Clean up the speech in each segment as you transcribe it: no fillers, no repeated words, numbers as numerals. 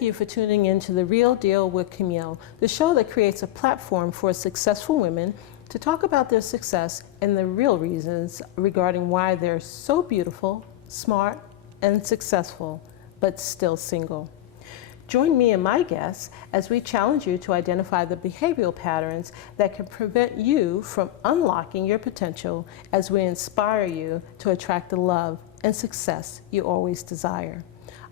Thank you for tuning in to The Real Deal with Camille, the show that creates a platform for successful women to talk about their success and the real reasons regarding why they're so beautiful, smart, and successful, but still single. Join me and my guests as we challenge you to identify the behavioral patterns that can prevent you from unlocking your potential as we inspire you to attract the love and success you always desire.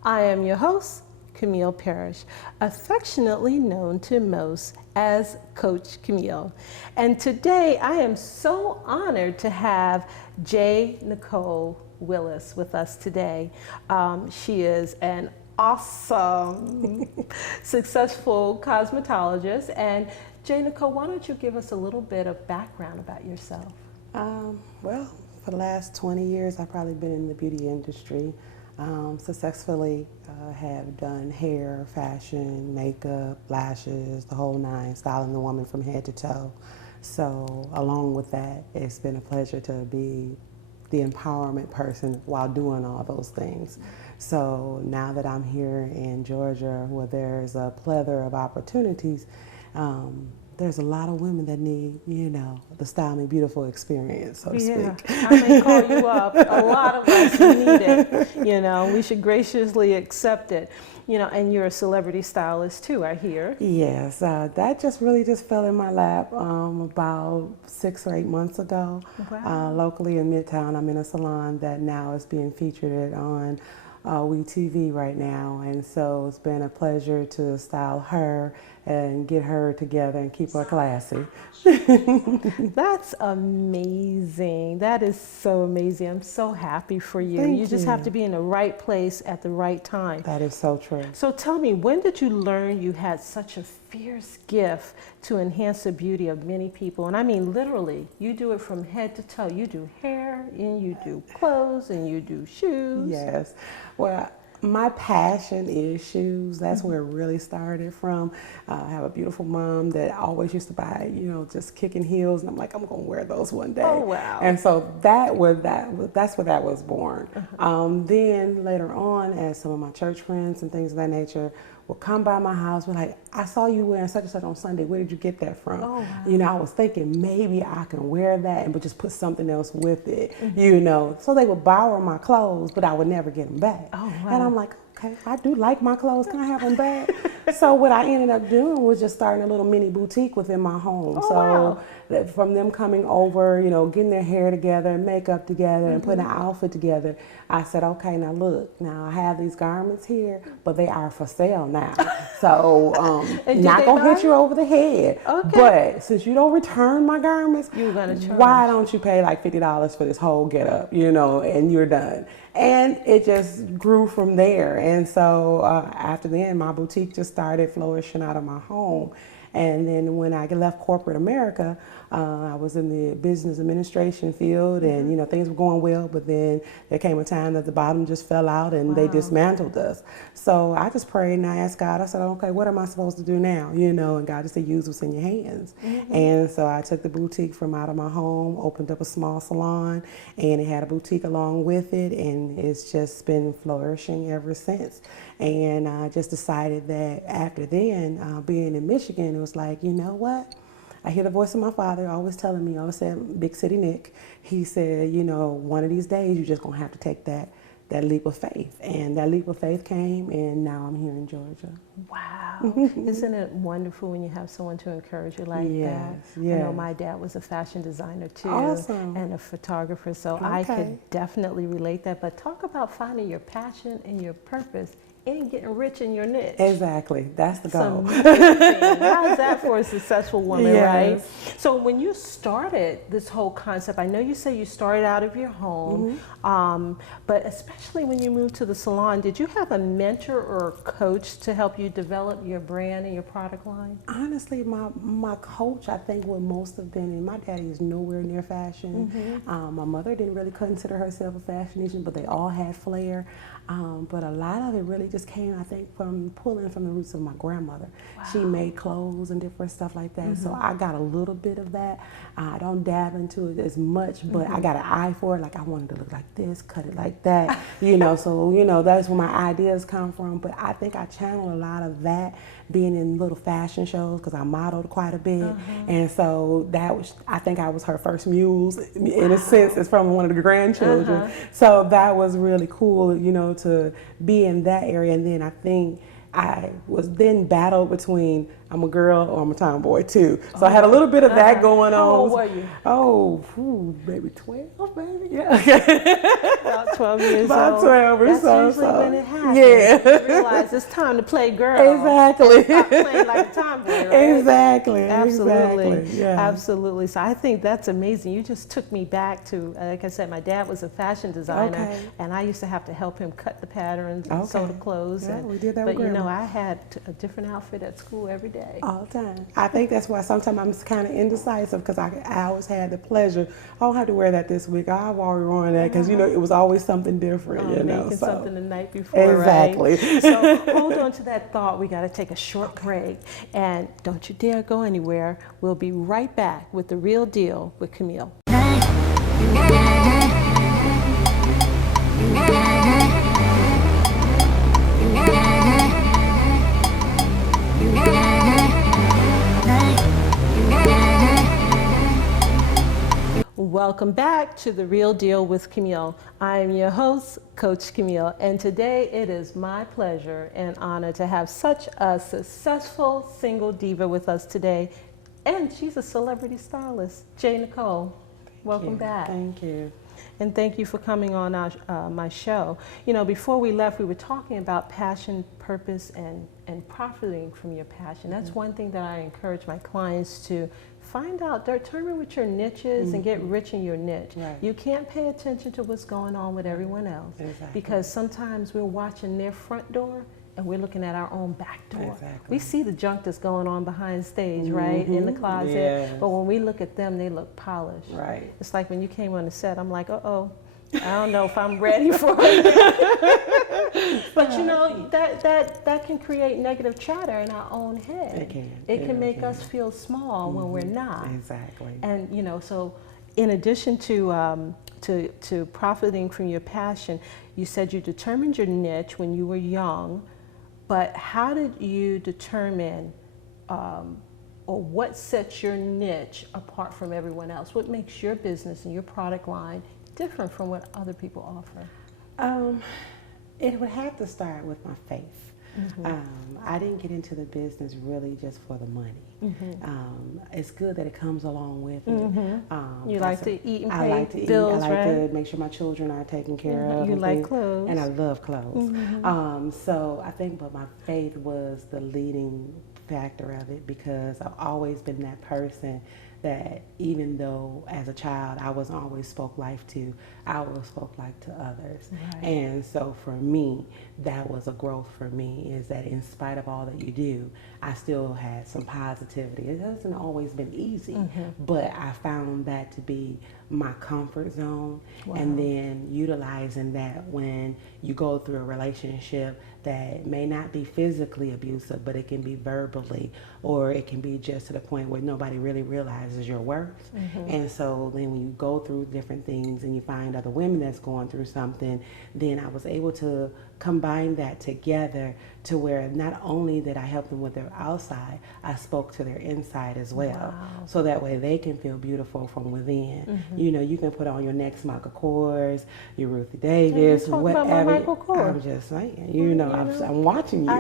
I am your host, Camille Parrish, affectionately known to most as Coach Camille. And today I am so honored to have JNicolle Willis with us today. She is an awesome, successful cosmetologist. And JNicolle, why don't you give us a little bit of background about yourself? Well, for the last 20 years, I've probably been in the beauty industry. Successfully have done hair, fashion, makeup, lashes, the whole nine, styling the woman from head to toe. So along with that, it's been a pleasure to be the empowerment person while doing all those things. So now that I'm here in Georgia where there's a plethora of opportunities, there's a lot of women that need, you know, the Style Me Beautiful experience, so to speak. I may call you up. A lot of us need it. You know, we should graciously accept it. You know, and you're a celebrity stylist too, I hear. Yes, that just really fell in my lap about 6 or 8 months ago. Wow. Locally in Midtown, I'm in a salon that now is being featured on WeTV right now, and so it's been a pleasure to style her and get her together and keep her classy. That's amazing. That is so amazing. I'm so happy for you. Thank You just you. have to be in the right place at the right time. That is so true. So tell me, when did you learn you had such a fierce gift to enhance the beauty of many people? And I mean literally, you do it from head to toe. You do hair, and you do clothes, and you do shoes. Yes. Well, my passion is shoes. That's where it really started from. I have a beautiful mom that always used to buy, you know, just kicking heels, and I'm like, I'm gonna wear those one day. Oh, wow. And so that's where that was born. Then later on, as some of my church friends and things of that nature will come by my house, we're like, I saw you wearing such and such on Sunday. Where did you get that from? Oh, wow. You know, I was thinking maybe I can wear that, but just put something else with it. You know, so they would borrow my clothes, but I would never get them back. Oh, wow. And I'm like, okay, I do like my clothes. Can I have them back? So what I ended up doing was just starting a little mini boutique within my home. Oh, so wow. from them coming over, you know, getting their hair together, makeup together, and putting an outfit together, I said, okay, now look, now I have these garments here, but they are for sale now. So not gonna hit you over the head. Okay. But since you don't return my garments, You're gonna charge. why don't you pay like $50 for this whole getup, you know, and you're done. And it just grew from there. And so after then, my boutique just started flourishing out of my home. And then when I left corporate America, I was in the business administration field, and you know, things were going well, but then there came a time that the bottom just fell out and they dismantled us. So I just prayed and I asked God, I said, okay, what am I supposed to do now? You know, and God just said, use what's in your hands. And so I took the boutique from out of my home, opened up a small salon, and it had a boutique along with it, and it's just been flourishing ever since. And I just decided that after then, being in Michigan, it was like, you know what? I hear the voice of my father always telling me, always said, Big City Nick, he said, you know, one of these days you're just gonna have to take that leap of faith. And that leap of faith came, and now I'm here in Georgia. Wow. Isn't it wonderful when you have someone to encourage you like that? Yes. I know my dad was a fashion designer too, Awesome. and a photographer, so I could definitely relate that. But talk about finding your passion and your purpose and getting rich in your niche. Exactly. That's the goal. How's that for a successful woman, right? So when you started this whole concept, I know you say you started out of your home, but especially when you moved to the salon, did you have a mentor or a coach to help you develop your brand and your product line? Honestly, my coach, I think, would most have been, and my daddy is nowhere near fashion. My mother didn't really consider herself a fashionista, but they all had flair. But a lot of it really just came, I think, from pulling from the roots of my grandmother. Wow. She made clothes and different stuff like that. So I got a little bit of that. I don't dab into it as much, but I got an eye for it. Like, I wanted to look like this, cut it like that, so, that's where my ideas come from. But I think I channel a lot of that being in little fashion shows, because I modeled quite a bit. And so I think I was her first muse, in a sense. It's from one of the grandchildren. So that was really cool, to be in that area. And then I think I was then battled between I'm a girl or I'm a tomboy too. So I had a little bit of that going on. How old were you? Oh, maybe 12, maybe. Yeah. About 12 years About old. 12 or That's so. usually when it happens. Yeah. You realize it's time to play girl. Exactly. Stop playing like a tomboy, right? Exactly. Absolutely. Exactly. Yeah. Absolutely. So I think that's amazing. You just took me back to, like I said, my dad was a fashion designer, and I used to have to help him cut the patterns and sew the clothes. Yeah, we did that but with I had a different outfit at school every day. All the time. I think that's why sometimes I'm kind of indecisive, because I always had the pleasure. I don't have to wear that this week. I've already worn that, because it was always something different. Making something the night before. Exactly. Right? So hold on to that thought. We got to take a short break, and don't you dare go anywhere. We'll be right back with The Real Deal with Camille. Welcome back to The Real Deal with Camille. I am your host, Coach Camille, and today it is my pleasure and honor to have such a successful single diva with us today, and she's a celebrity stylist, JNicolle. Welcome back. Thank you. And thank you for coming on my show. Before we left, we were talking about passion, purpose, and profiting from your passion. That's one thing that I encourage my clients to find out, determine what your niche is, and get rich in your niche. Right. You can't pay attention to what's going on with everyone else, because sometimes we're watching their front door and we're looking at our own back door. We see the junk that's going on behind stage, right, in the closet. Yes. But when we look at them, they look polished. Right. It's like when you came on the set, I'm like, uh-oh, I don't know if I'm ready for it. But that can create negative chatter in our own head. It can. It can make us feel small when we're not. Exactly. And so in addition to profiting from your passion, you said you determined your niche when you were young, but how did you determine or what sets your niche apart from everyone else? What makes your business and your product line different from what other people offer? It would have to start with my faith. I didn't get into the business really just for the money. It's good that it comes along with it. You like to eat and I pay like to bills, eat. I like right? to make sure my children are taken care of. You and like things. clothes. And I love clothes. So I think, but my faith was the leading factor of it, because I've always been that person that even though as a child I wasn't always spoke life to, I always spoke life to others. Right. And so for me, that was a growth for me, is that in spite of all that you do, I still had some positivity. It hasn't always been easy, but I found that to be my comfort zone. And then utilizing that when you go through a relationship that may not be physically abusive, but it can be verbally, or it can be just to the point where nobody really realizes your worth. And so then when you go through different things and you find other women that's going through something, then I was able to combine that together to where not only did I help them with their outside, I spoke to their inside as well. Wow. So that way they can feel beautiful from within. You can put on your next Michael Kors, your Ruthie Davis, whatever. About my Michael Kors. I'm just saying, I'm watching you.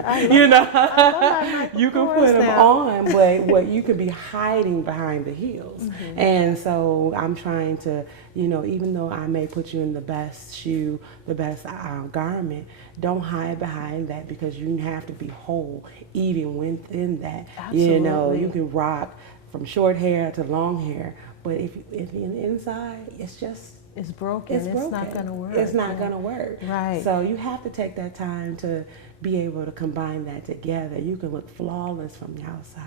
You can put them on, but what you could be hiding behind the heels. And so I'm trying to, even though I may put you in the best shoe, the best garment, don't hide behind that, because you have to be whole even within that. Absolutely. You can rock from short hair to long hair, but if you're inside, it's broken. It's not going to work. It's not going to work. Right. So you have to take that time to be able to combine that together. You can look flawless from the outside,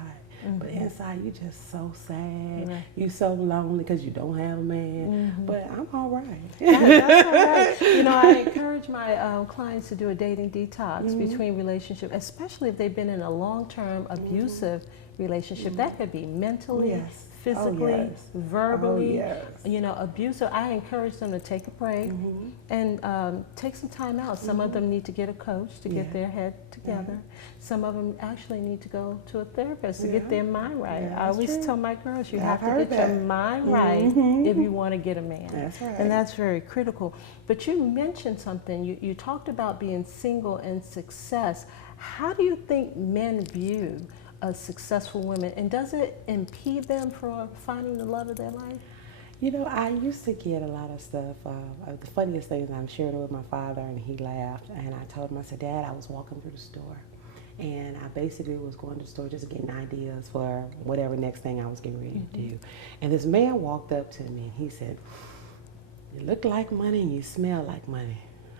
but inside you just so sad. Right. You so lonely because you don't have a man. But I'm all right. That's all right. You know, I encourage my clients to do a dating detox between relationships, especially if they've been in a long-term abusive relationship. That could be mentally, physically, verbally, you know, abusive. I encourage them to take a break and take some time out. Some of them need to get a coach to get their head together. Some of them actually need to go to a therapist to get their mind right. I always tell my girls, you have to get your mind right if you want to get a man. That's right. And that's very critical. But you mentioned something. You talked about being single and success. How do you think men view successful women, and does it impede them from finding the love of their life? You know, I used to get a lot of stuff. The funniest thing is I'm sharing it with my father, and he laughed. And I told him, I said, Dad, I was walking through the store, and I basically was going to the store just getting ideas for whatever next thing I was getting ready to do. And this man walked up to me, and he said, you look like money and you smell like money.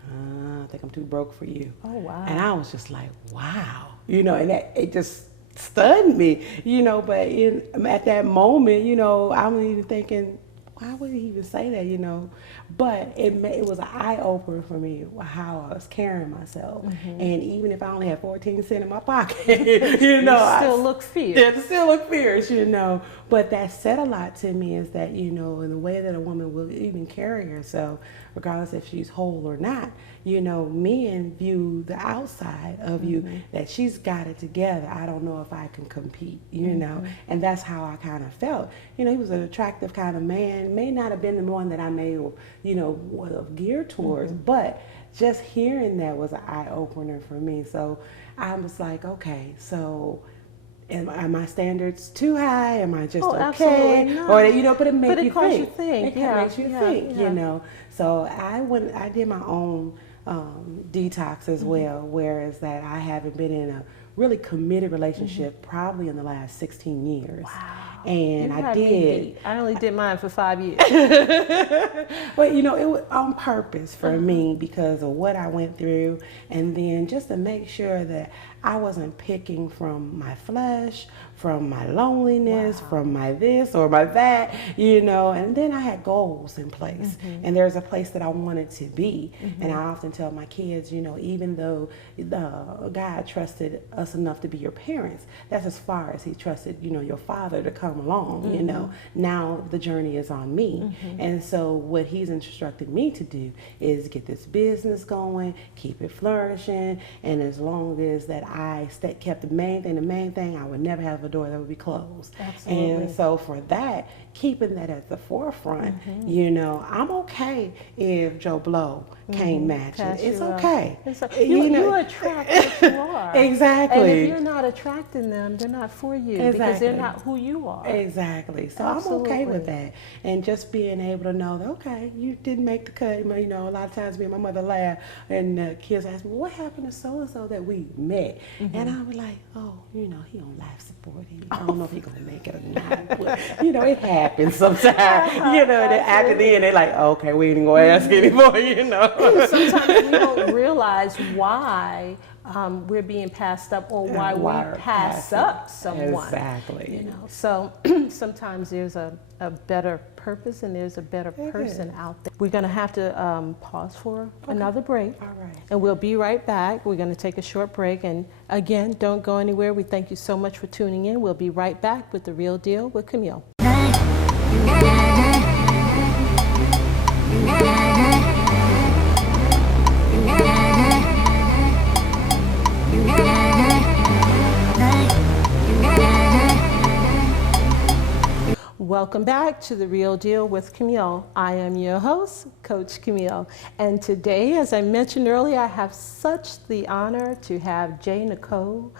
I think I'm too broke for you. Oh, wow. And I was just like, wow. You know, and it just stunned me, you know, but at that moment, you know, I was even thinking, why would he even say that, you know? But it was an eye-opener for me how I was carrying myself. And even if I only had 14 cents in my pocket, you know, you still look fierce. Yeah, still look fierce, you know. But that said a lot to me is that, you know, in the way that a woman will even carry herself, regardless if she's whole or not, you know, men view the outside of you that she's got it together. I don't know if I can compete, you know. And that's how I kind of felt. You know, he was an attractive kind of man. May not have been the one that I may, you know, would have geared towards, but just hearing that was an eye-opener for me. So I was like, okay, so are my standards too high? Am I just okay? Or, you know, but it makes you think. It makes you think, you know. So I did my own detox as well, whereas that I haven't been in a really committed relationship probably in the last 16 years. Wow. And I did. I only did mine for 5 years. But, you know, it was on purpose for me because of what I went through, and then just to make sure that I wasn't picking from my flesh, from my loneliness, from my this or my that, you know. And then I had goals in place, and there's a place that I wanted to be. And I often tell my kids, you know, even though God trusted us enough to be your parents, that's as far as he trusted, you know, your father to come along, you know. Now the journey is on me. And so what he's instructed me to do is get this business going, keep it flourishing, and as long as that I kept the main thing, I would never have a door that would be closed. Absolutely. And so for that, keeping that at the forefront, you know, I'm okay if Joe Blow can't match it. It's okay. You attract what you are. Exactly. And if you're not attracting them, they're not for you because they're not who you are. Exactly. So I'm okay with that. And just being able to know that, okay, you didn't make the cut. You know, a lot of times me and my mother laugh, and kids ask me, what happened to so-and-so that we met? And I was like, oh, you know, he on life support. I don't know if he's going to make it or not. But, you know, it happens sometimes. You know, and then after the end, they're like, okay, we ain't going to ask anymore, you know. Sometimes we don't realize why we're being passed up or why we pass up someone. Exactly. You know, so sometimes there's a better purpose and there's a better person out there. We're going to have to pause for another break. All right. And we'll be right back. We're going to take a short break. And again, don't go anywhere. We thank you so much for tuning in. We'll be right back with The Real Deal with Camille. Welcome back to The Real Deal with Camille. I am your host, Coach Camille. And today, as I mentioned earlier, I have such the honor to have JNicolle,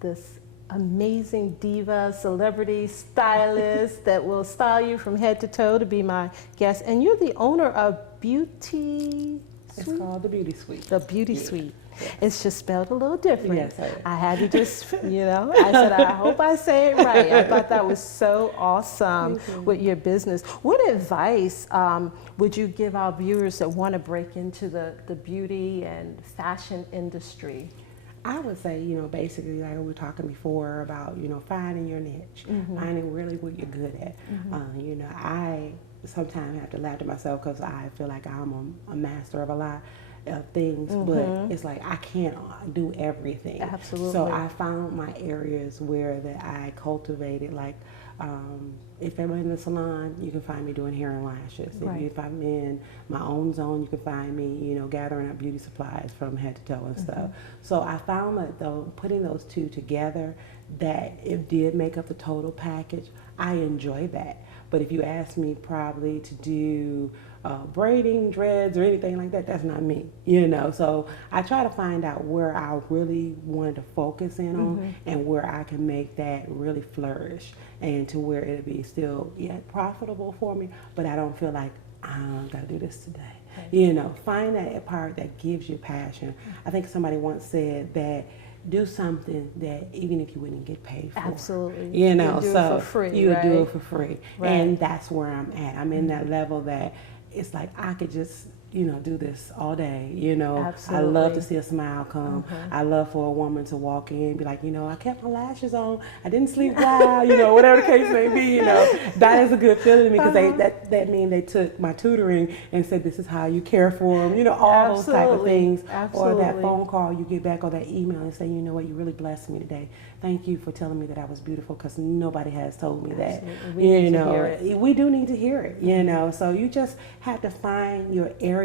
this amazing diva, celebrity stylist that will style you from head to toe, to be my guest. And you're the owner of Beauty Suite? It's called The Beauty Suite. The Beauty Suite. Yes. It's just spelled a little different. Yes, I had to just, you know, I said, I hope I say it right. I thought that was so awesome with your business. What advice would you give our viewers that want to break into the beauty and fashion industry? I would say, basically, like we were talking before about, finding your niche, finding really what you're good at. I sometimes have to laugh to myself because I feel like I'm a master of a lot of things, but it's like I can't do everything. Absolutely. So I found my areas where that I cultivated, like if I'm in the salon, you can find me doing hair and lashes. Right. If I'm in my own zone, you can find me, gathering up beauty supplies from head to toe and stuff. So I found that though, putting those two together, that it did make up the total package. I enjoy that. But if you ask me probably to do braiding, dreads, or anything like that, that's not me, So I try to find out where I really wanted to focus in on and where I can make that really flourish and to where it'll be still profitable for me, but I don't feel like I gotta do this today. Find that part that gives you passion. I think somebody once said that do something that even if you wouldn't get paid for. Absolutely. You do so it for free, you would right? do it for free. Right. And that's where I'm at. I'm in that level that it's like I could just do this all day. Absolutely. I love to see a smile come. I love for a woman to walk in and be like, I kept my lashes on. I didn't sleep well. Whatever the case may be. That is a good feeling to me because that means they took my tutoring and said this is how you care for them. All those type of things. Absolutely. Or that phone call you get back or that email and say, you know what, you really blessed me today. Thank you for telling me that I was beautiful because nobody has told me that. We need to hear it. We do need to hear it. So you just have to find your area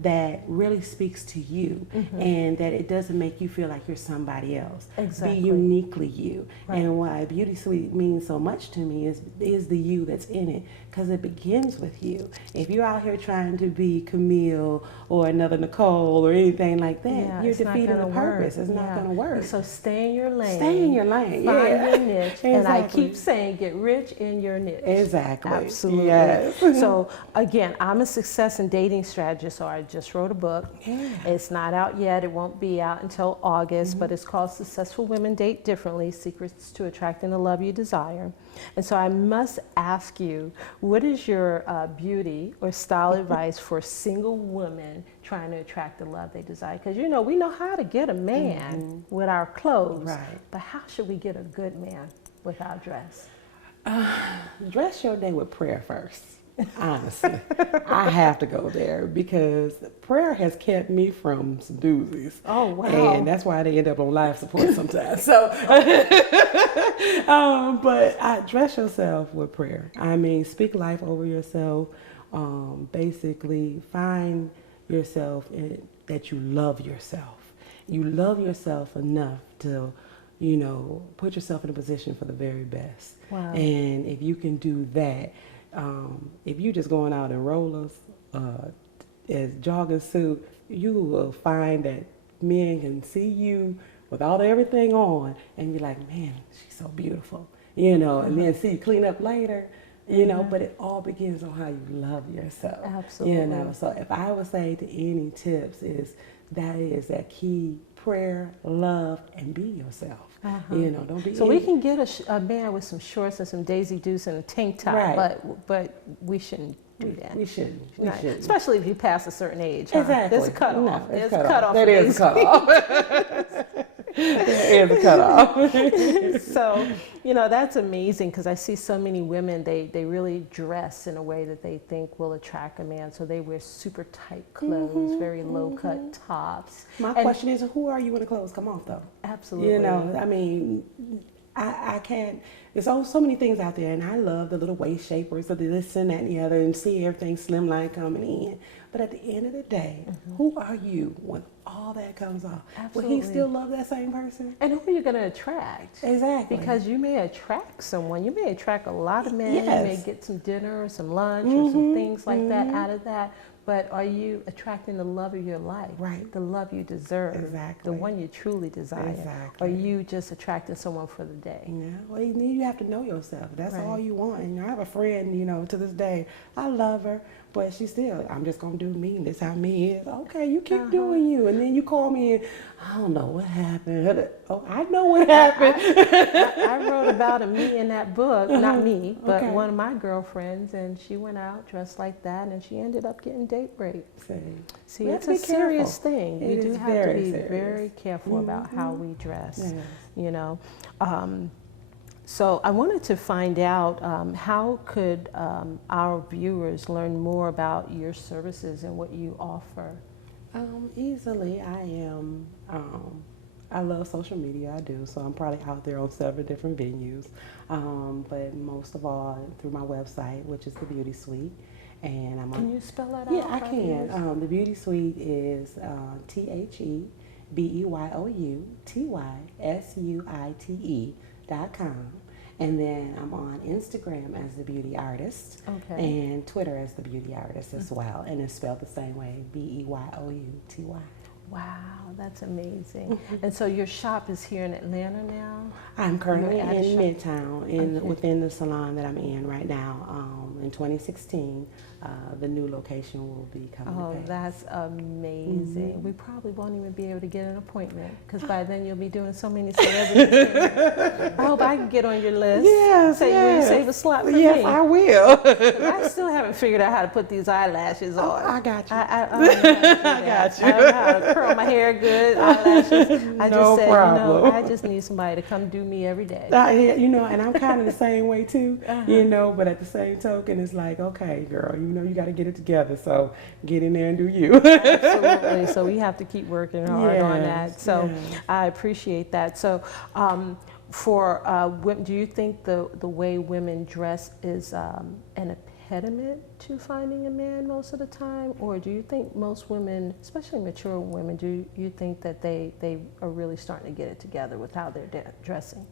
that really speaks to you and that it doesn't make you feel like you're somebody else. Exactly. Be uniquely you. Right. And why Beauty Suite means so much to me is the you that's in it because it begins with you. If you're out here trying to be Camille or another Nicole or anything like that, you're defeating the purpose. It's not going to work. So stay in your lane. Stay in your lane. Find your niche. Exactly. And I keep saying get rich in your niche. Exactly. Absolutely. Yes. So again, I'm a success and dating strategist, so I just wrote a book. Yeah. It's not out yet. It won't be out until August, but it's called Successful Women Date Differently, Secrets to Attracting the Love You Desire. And so I must ask you, what is your beauty or style advice for single women trying to attract the love they desire? Because we know how to get a man with our clothes, right? But how should we get a good man with our dress? Dress your day with prayer first. Honestly, I have to go there because prayer has kept me from some doozies. Oh, wow. And that's why they end up on life support sometimes. So, but dress yourself with prayer. I mean, speak life over yourself. Basically, find yourself that you love yourself. You love yourself enough to, put yourself in a position for the very best. Wow. And if you can do that, if you're just going out in rollers, as jogging suit, you will find that men can see you with everything on and be like, man, she's so beautiful, and then see you clean up later, but it all begins on how you love yourself. Absolutely. So if I would say to any tips is that key: prayer, love, and be yourself. Don't be. So we can get a man with some shorts and some Daisy Dukes and a tank top, right. but we shouldn't do that. We shouldn't. Especially if you pass a certain age. Huh? Exactly. There's a cutoff. No, There's a cutoff. That is a cutoff. There is a cutoff. So, that's amazing because I see so many women, they really dress in a way that they think will attract a man. So they wear super tight clothes, very low cut tops. My question is, who are you when the clothes come off though? Absolutely. I mean, I can't, there's so many things out there and I love the little waist shapers of this and that and the other and see everything slimline coming in. But at the end of the day, who are you when all that comes off? Absolutely. Will he still love that same person? And who are you going to attract? Exactly. Because you may attract someone. You may attract a lot of men. Yes. You may get some dinner or some lunch or some things like that out of that. But are you attracting the love of your life? Right. The love you deserve. Exactly. The one you truly desire. Exactly. Or are you just attracting someone for the day? Yeah. Well, you have to know yourself. That's Right. all you want. And I have a friend, to this day, I love her, But she still, I'm just gonna do me, and this how me is. Okay, you keep doing you, and then you call me and I don't know what happened. Oh, I know what happened. I wrote about a me in that book, not me, but Okay. one of my girlfriends, and she went out dressed like that, and she ended up getting date raped. See, We have it's to a be serious careful. thing. It We do is have to very be serious. very careful about how we dress. Yes. You know. So I wanted to find out how could our viewers learn more about your services and what you offer? Easily, I love social media, I do, so I'm probably out there on several different venues. But most of all, through my website, which is the Beauty Suite. And I'm Can you spell that out? Yeah, I can. The Beauty Suite is TheBeautySuite.com. And then I'm on Instagram as The Beauty Artist. Okay. And Twitter as The Beauty Artist as well. And it's spelled the same way, BEYOUTY. Wow, that's amazing. And so your shop is here in Atlanta now? I'm currently You're at a in shop? Midtown, within the salon that I'm in right now. In 2016, the new location will be coming to Oh, pass. that's amazing. We probably won't even be able to get an appointment because by then you'll be doing so many celebrity things. I hope I can get on your list. Yes, Will you save a slot for yes, me? I will. 'Cause I still haven't figured out how to put these eyelashes on. I got you. I don't know how to do that. I got you. I don't know how to curl my hair good, eyelashes. I just No said, problem. I just need somebody to come do me every day. And I'm kind of the same way too, but at the same token, it's like, okay, girl, you got to get it together. So get in there and do you. Absolutely. So we have to keep working hard on that. Yes, So yes. I appreciate that. So for women, do you think the way women dress is an impediment to finding a man most of the time? Or do you think most women, especially mature women, do you think that they are really starting to get it together with how they're dressing?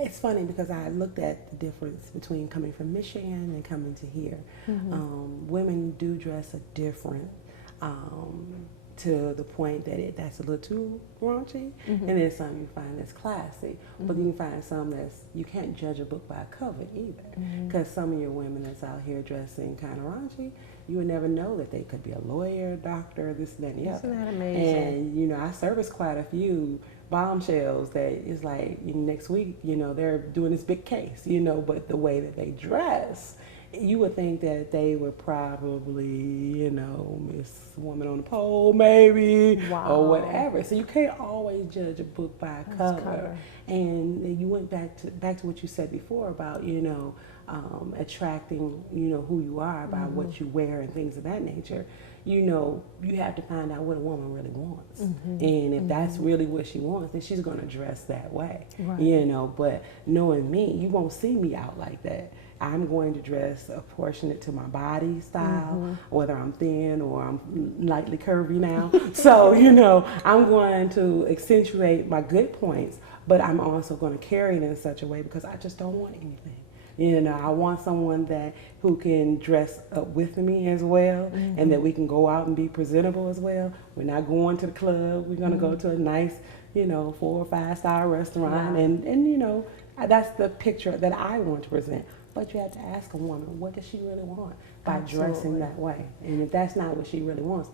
It's funny because I looked at the difference between coming from Michigan and coming to here. Women do dress a different, to the point that that's a little too raunchy, and then some you find that's classy. But you can find some you can't judge a book by a cover either, because some of your women that's out here dressing kind of raunchy, you would never know that they could be a lawyer, doctor, this, and that, and the other. Isn't that amazing? And I service quite a few bombshells that is like next week, they're doing this big case, but the way that they dress, you would think that they were probably, Miss Woman on the Pole maybe, or whatever. So you can't always judge a book by a cover. And you went back to what you said before about, attracting, who you are by what you wear and things of that nature. You have to find out what a woman really wants. And if that's really what she wants, then she's going to dress that way. Right. But knowing me, you won't see me out like that. I'm going to dress proportionate to my body style, whether I'm thin or I'm lightly curvy now. So, I'm going to accentuate my good points, but I'm also going to carry it in such a way because I just don't want anything. I want someone who can dress up with me as well, and that we can go out and be presentable as well. We're not going to the club. We're going to go to a nice, 4 or 5 star restaurant, and that's the picture that I want to present. But you have to ask a woman, what does she really want by dressing that way? And if that's not what she really wants,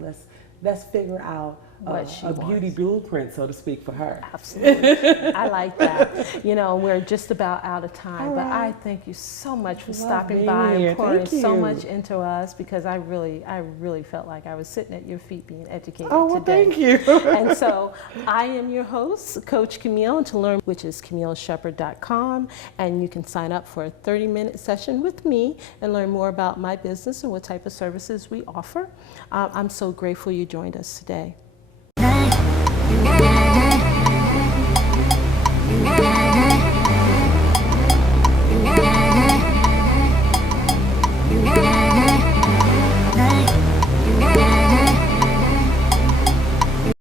let's figure out a beauty blueprint, so to speak, for her. Absolutely. I like that. We're just about out of time, but I thank you so much for stopping by and pouring so much into us, because I really felt like I was sitting at your feet being educated today. Thank you. And so I am your host, Coach Camille, and to learn, which is CamilleShepherd.com, and you can sign up for a 30-minute session with me and learn more about my business and what type of services we offer. I'm so grateful you joined us today.